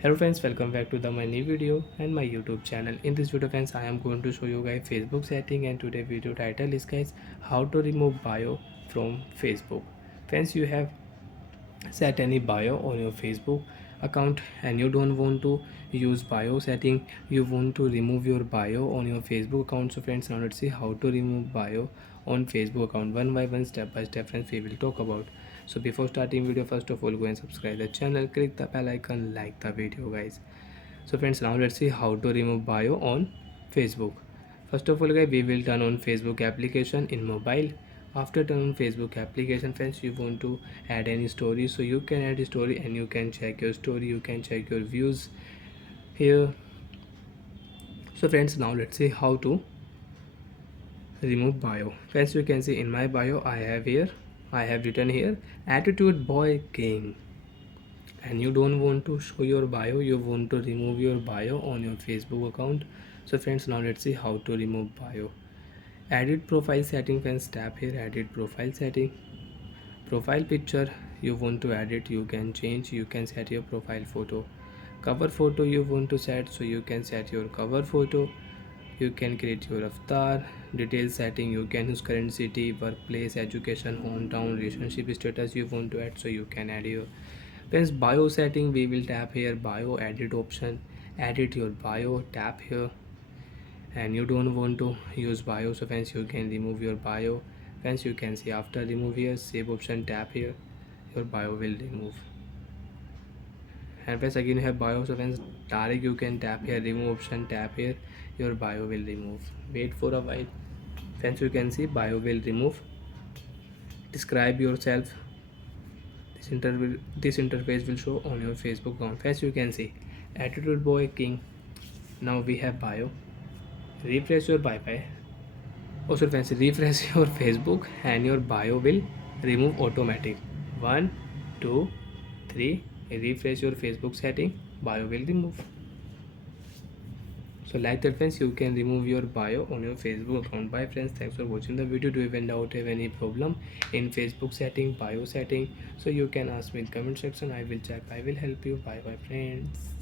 Hello friends, welcome back to my new video and my YouTube channel. In this video friends, I am going to show you guys Facebook setting, and today video title is guys how to remove bio from Facebook. Friends, you have set any bio on your Facebook account and you don't want to use bio setting, you want to remove your bio on your Facebook account. So friends, now let's see how to remove bio on Facebook account one by one, step by step friends, we will talk about. So before starting video, first of all go and subscribe the channel, click the bell icon, like the video guys. So friends, now let's see how to remove bio on Facebook. First of all guys, we will turn on Facebook application in mobile. After turn on Facebook application friends, you want to add any story, so you can add a story and you can check your story, you can check your views here. So friends, now let's see how to remove bio. Friends, you can see in my bio I have written here attitude boy king, and you don't want to show your bio, you want to remove your bio on your Facebook account. So friends, now let's see how to remove bio. Edit profile setting friends, tap here edit profile setting. Profile picture you want to edit, you can change, you can set your profile photo. Cover photo you want to set, so you can set your cover photo. You can create your avatar. Detail setting, you can use current city, workplace, education, hometown, relationship status you want to add, so you can add your. Friends, bio setting, we will tap here bio edit option, edit your bio, tap here. And you don't want to use bio, so friends you can remove your bio. Friends, you can see after remove here, save option, tap here, your bio will remove. And friends, again you have bio, so friends direct you can tap here remove option, tap here, your bio will remove. Wait for a while friends, you can see bio will remove. Describe yourself, this interface will show on your Facebook account. Friends, you can see attitude boy king. Now we have bio. Refresh your Wi-Fi. Also friends, refresh your Facebook and your bio will remove automatic. 1 2 3, refresh your Facebook setting, bio will remove. So like that friends, you can remove your bio on your Facebook account. Bye friends, thanks for watching the video. Do you even doubt have any problem in Facebook setting, bio setting, so you can ask me in comment section, I will check, I will help you. Bye bye friends.